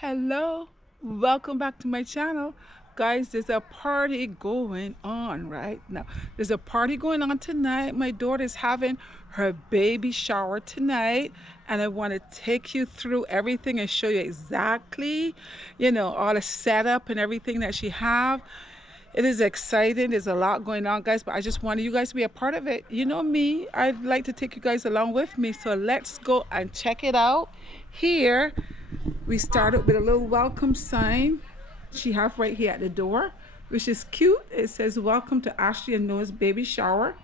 Hello, welcome back to my channel. Guys, there's a party going on right now. There's a party going on tonight. My daughter's having her baby shower tonight, and I want to take you through everything and show you exactly, all the setup and everything that she have. It is exciting. There's a lot going on, guys, but I just wanted you guys to be a part of it. You know me, I'd like to take you guys along with me. So let's go and check it out. Here, we started with a little welcome sign she have right here at the door, which is cute. It says, welcome to Ashley and Noah's baby shower.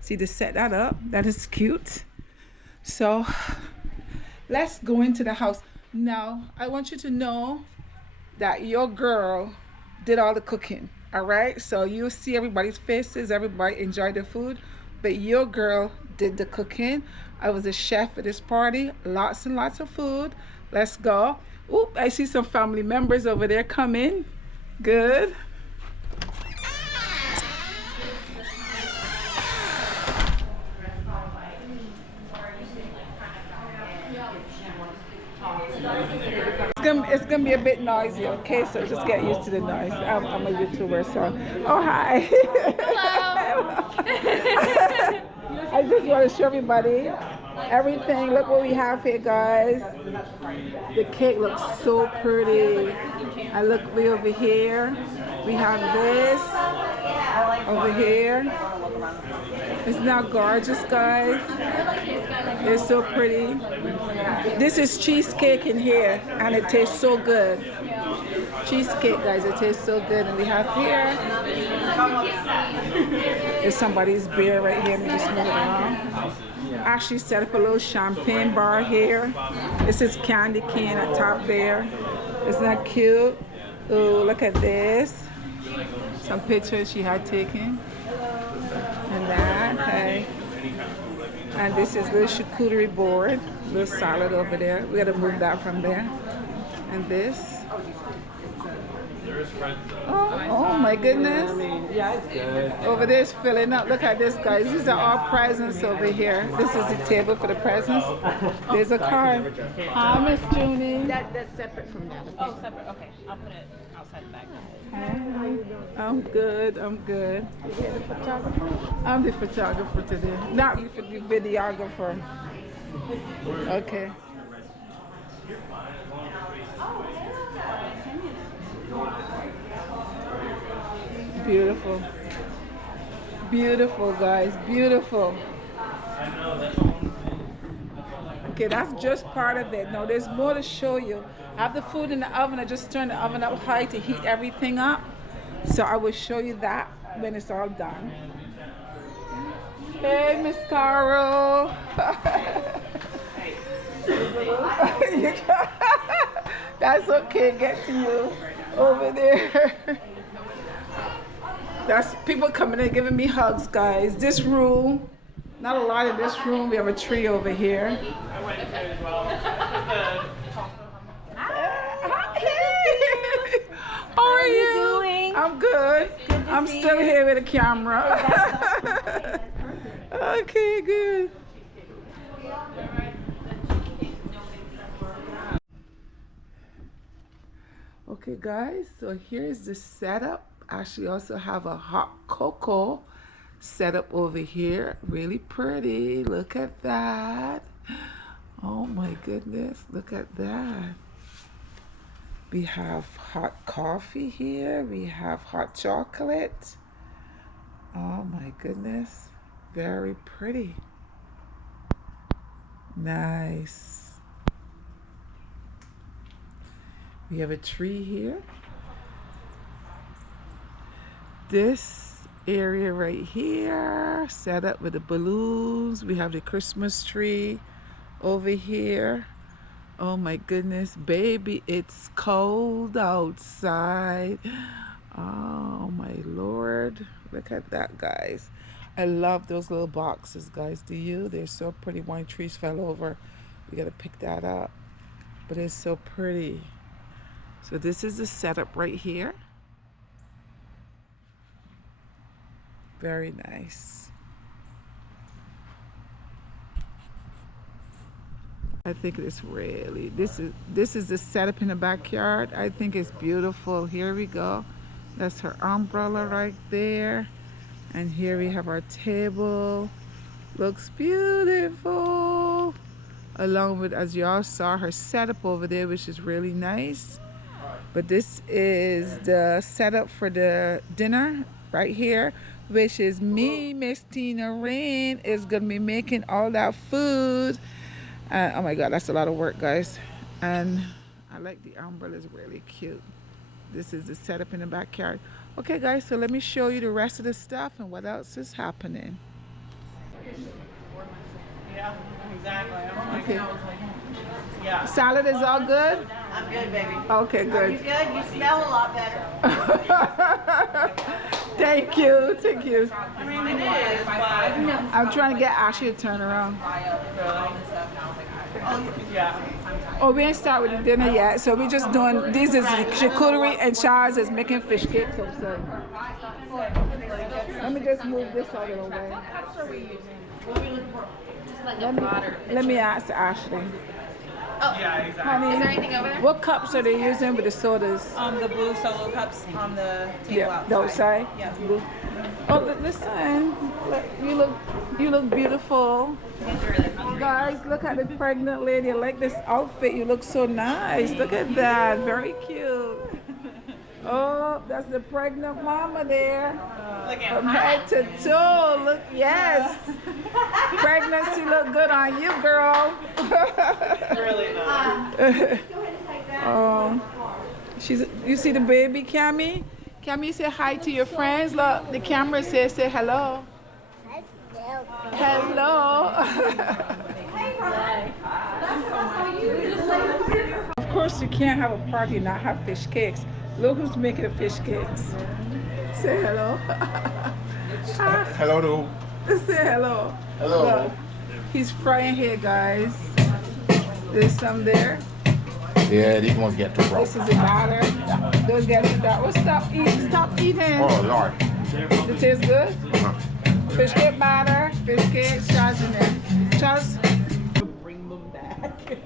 See, to set that up, that is cute. So let's go into the house. Now, I want you to know that your girl did all the cooking. All right, so you see everybody's faces, everybody enjoyed the food, but your girl did the cooking. I was a chef at this party, lots and lots of food. Let's go. Oop, I see some family members over there coming. Good. It's gonna be a bit noisy, okay? So just get used to the noise. I'm a YouTuber, so. Oh, hi. Hello. I just want to show everybody everything. Look what we have here, guys. The cake looks so pretty. And look way over here. We have this over here. It's not gorgeous, guys. It's so pretty. This is cheesecake in here, and it tastes so good. Cheesecake, guys, it tastes so good. And we have here, there's somebody's beer right here. Let me just move it around. Actually set up a little champagne bar here. This is candy cane at top there. Isn't that cute? Oh, look at this. Some pictures she had taken. And that, hey. And this is little charcuterie board, little salad over there. We gotta move that from there. And this. Oh my goodness. Over there is filling up. Look at this, guys. These are all presents over here. This is the table for the presents. There's a card. Hi, Miss Junie. That's separate from that. Oh, separate. Okay, I'll put it outside the bag. I'm good. I'm good. I'm the photographer today. Not the videographer. Okay. Beautiful. Beautiful, guys. Beautiful. Okay, that's just part of it. No, there's more to show you. I have the food in the oven. I just turned the oven up high to heat everything up. So I will show you that when it's all done. Hey, Miss Carol. That's okay. Get to you over there. That's people coming in giving me hugs, guys. This room, not a lot in this room. We have a tree over here. How are you doing? I'm good. I'm still here with the camera. Okay, good. Okay, guys, so here's the setup. I actually also have a hot cocoa set up over here. Really pretty. Look at that. Oh my goodness, look at that. We have hot coffee here. We have hot chocolate. Oh my goodness, very pretty. Nice. We have a tree here. This area right here, set up with the balloons. We have the Christmas tree over here. Oh my goodness, baby, it's cold outside. Oh my Lord, look at that, guys. I love those little boxes, guys. Do you? They're so pretty. One trees fell over. We gotta pick that up, but it's so pretty. So this is the setup right here. Very nice. I think it's really, this is the setup in the backyard. I think it's beautiful. Here we go. That's her umbrella right there. And here we have our table. Looks beautiful. Along with, as y'all saw, her setup over there, which is really nice. But this is the setup for the dinner right here, which is me, Miss Tina Rain, is gonna be making all that food. Oh my God, that's a lot of work, guys. And I like the umbrella, it's really cute. This is the setup in the backyard. Okay, guys, so let me show you the rest of the stuff and what else is happening. Yeah, exactly. Okay. Yeah. Salad is all good? I'm good, baby. Okay, good. You good? You smell a lot better. Thank you, thank you. I mean, it is, but I'm trying to get Ashley to turn around. yeah. Oh, we ain't start with the dinner yet, so we're just doing, this is charcuterie and Charles is making fish cakes outside. Let me just move this out of the way. Let me ask Ashley. Yeah, exactly. Honey, Is there anything over there? what cups are they using with the sodas? The blue solo cups on the table Yeah, the outside. Yeah. Blue. Oh, listen, you look beautiful. Guys, look at the pregnant lady. I like this outfit. You look so nice. Look at that. Very cute. Oh, that's the pregnant mama there. Look at From head to toe. Look, yes. Pregnancy look good on you, girl. really nice. Oh, you see the baby, Cammy? Cammy, say hi to your friends. Look, the camera says, say hello. Hello. Of course, you can't have a party and not have fish cakes. Look who's making the fish cakes. Say hello. Hello, Say hello. Hello. Look, he's frying here, guys. There's some there. Yeah, these ones get too raw. This is the batter. Those get it that. Well, stop eating. Stop eating. Oh, Lord. It tastes good. Fish cake batter. Fish cake. Charles in there. Charles. Bring them back.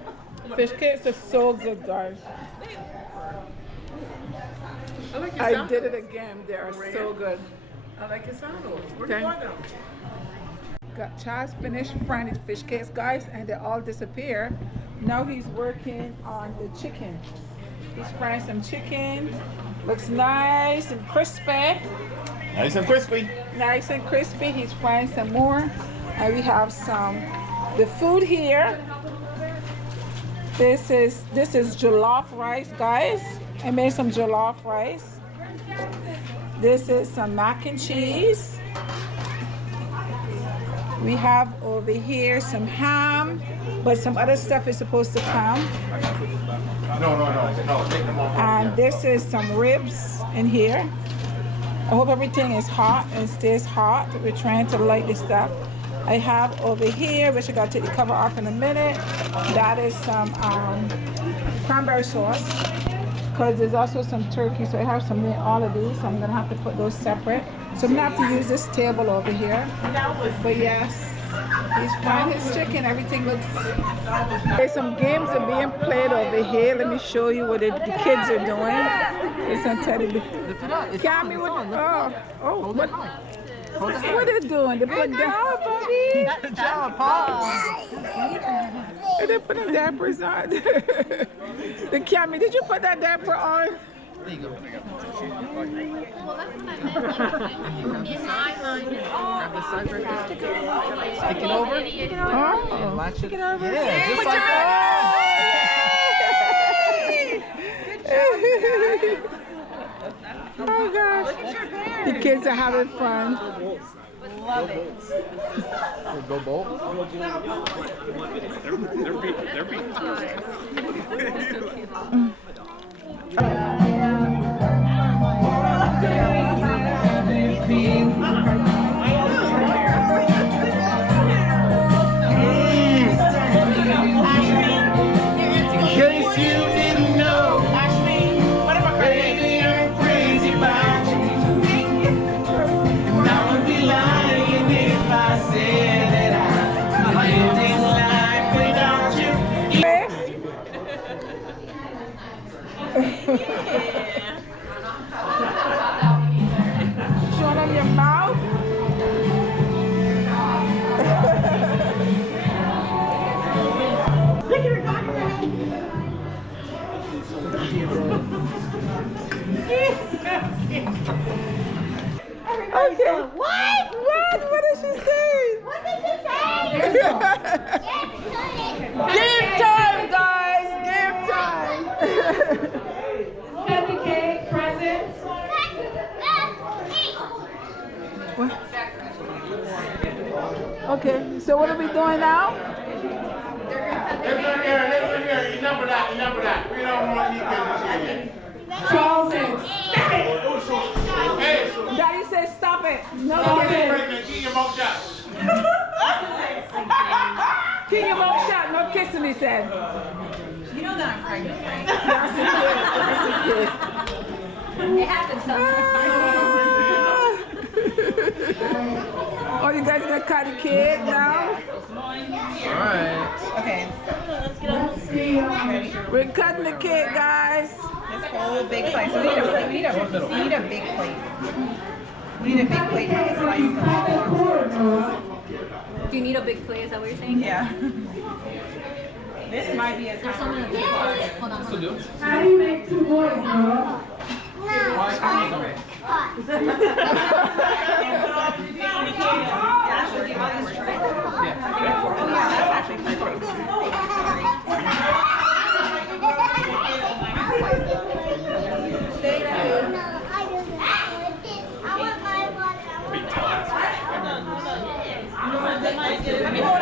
Fish cakes are so good, guys. I did it again. They are so good. I like your sandals. Where Okay. do you want them? Got Charles finished frying his fish cakes, guys, and they all disappear. Now he's working on the chicken. He's frying some chicken. Looks nice and crispy. Nice and crispy. Nice and crispy. He's frying some more. And we have the food here. This is jollof rice, guys. I made some jollof rice. This is some mac and cheese. We have over here some ham, but some other stuff is supposed to come. No. Take them off. And this is some ribs in here. I hope everything is hot and stays hot. We're trying to light this up. I have over here, which I gotta take the cover off in a minute. That is some cranberry sauce. Because there's also some turkey, so I have some in all of these. So I'm gonna have to put those separate. So I'm gonna have to use this table over here. But yes, he's frying his chicken. Everything looks. There's some games are being played over here. Let me show you what the kids are doing. It's on teddy bear. Cammy, what are they doing? They put Good job, Paul. They're putting diapers on. The Cammy, did you put that diaper on? Well, that's what I meant. In my mind, Stick it over. Oh. Latch it over. Yeah, just like that. Oh gosh. The kids are having fun. Love it. Go bolt. Showing them your mouth. Okay. What? What did she say? What did you say? Game time, guys. Game time. Cut the cake, presents. What? Okay, so what are we doing now? Remember that. We don't want you Charles said, Daddy said stop it. No Get your mouth shut. King of all shot, no kissing, he said. You know that I'm pregnant, right? That's a kid. It happens sometimes. Oh, you guys gonna cut the cake now? Alright. Okay. We're cutting the cake, guys. This whole big slice. We need a big plate. We need a big plate for this slice. Do you need a big plate? Is that what you're saying? Yeah. This might be a There's someone in the car. Hold on. how do you make two boys, girl?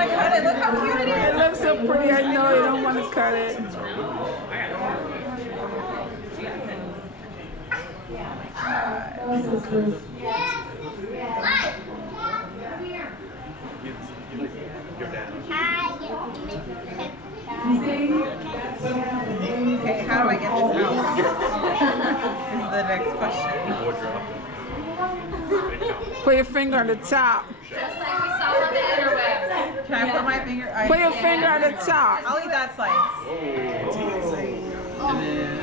It looks so pretty, I know you don't want to cut it. Okay, how do I get this out? Is the next question. Put your finger on the top. Just like we saw on the interwebs. Can I put my finger? Put your finger on the top. I'll eat that slice.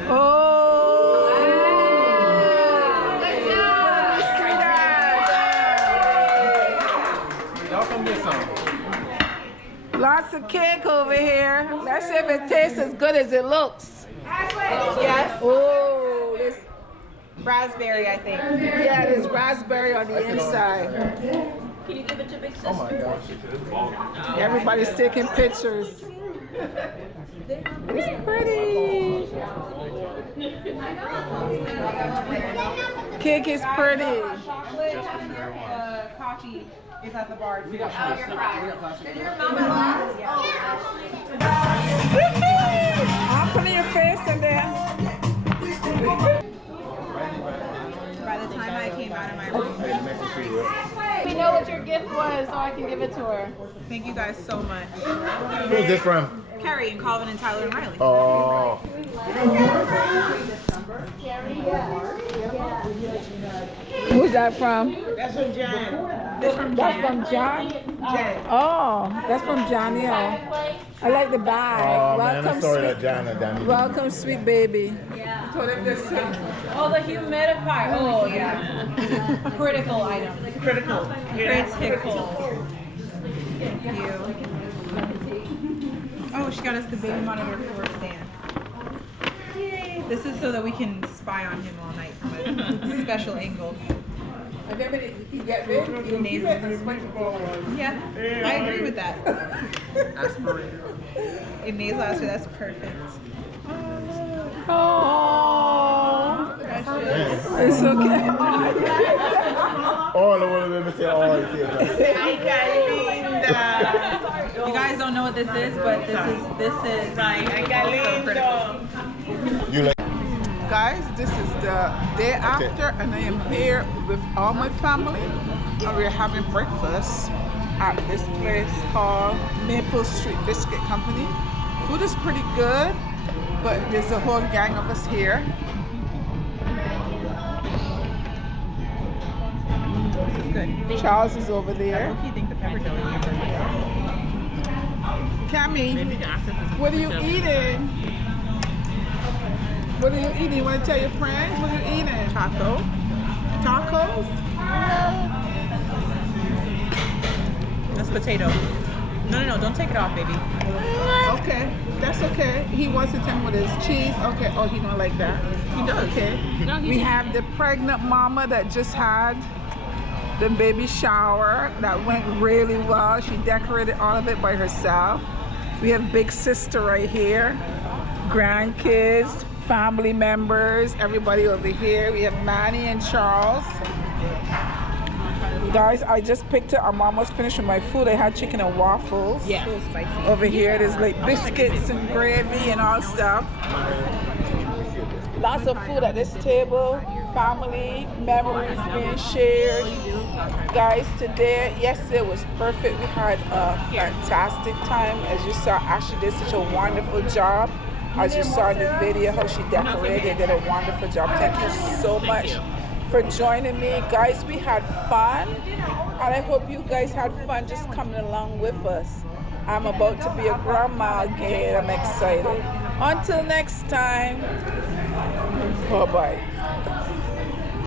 Oh! Good job. See that? Y'all come get some. Lots of cake over here. Let's see if it tastes as good as it looks. Yes. Oh, this, Raspberry, I think. yeah, there's raspberry on the inside. Can you give it to Big Sis? Oh my gosh. Everybody's taking pictures. It's pretty. Cake is pretty. Chocolate and coffee is at the bar. Oh, you're fried. Did your mama I'm putting your face in there. By the time I came out of my room. We know what your gift was, so I can give it to her. Thank you guys so much. Who's this from? Carrie and Calvin and Tyler and Riley. Oh. Who's that from? That's from Jen. That's from John? Oh, that's from Johnny. Oh. I like the bag. Oh man, I'm Welcome, sorry sweet, that John and Danny. welcome, sweet baby. Yeah. Oh, the humidifier. Oh, yeah. Critical item. Critical. Critical. Thank you. Oh, she got us the baby monitor for a stand. Yay. This is so that we can spy on him all night from a special angle. Yeah, I agree with that. Aspirator. In nasal aspirate, that's perfect. Oh, Precious. it's okay. All the women say, oh, it's here. You guys don't know what this is, but this is also critical. You like Guys, this is the day after, and I am here with all my family, and we're having breakfast at this place called Maple Street Biscuit Company. Food is pretty good, but there's a whole gang of us here. This is good. Charles is over I there. hope you think the pepper jelly is good. Cammy, what are you eating? What are you eating? You want to tell your friends what you're eating? Taco. Tacos? That's potato. No, don't take it off, baby. Okay, that's okay. He wants to tell me with his cheese. Okay, oh, he don't like that. He does. Okay. We have the pregnant mama that just had the baby shower. That went really well. She decorated all of it by herself. We have big sister right here. Grandkids, family members, everybody over here. We have Manny and Charles. Guys, I just picked it. I'm almost finished with my food. I had chicken and waffles. Yeah. So spicy. Over here, there's like biscuits and gravy and all stuff. Lots of food at this table. Family, memories being shared. Guys, yesterday was perfect. We had a fantastic time. As you saw, Ashley did such a wonderful job. As you saw in the video, how she decorated, did a wonderful job. Thank you so much for joining me. Guys, we had fun. And I hope you guys had fun just coming along with us. I'm about to be a grandma again. I'm excited. Until next time. Bye-bye.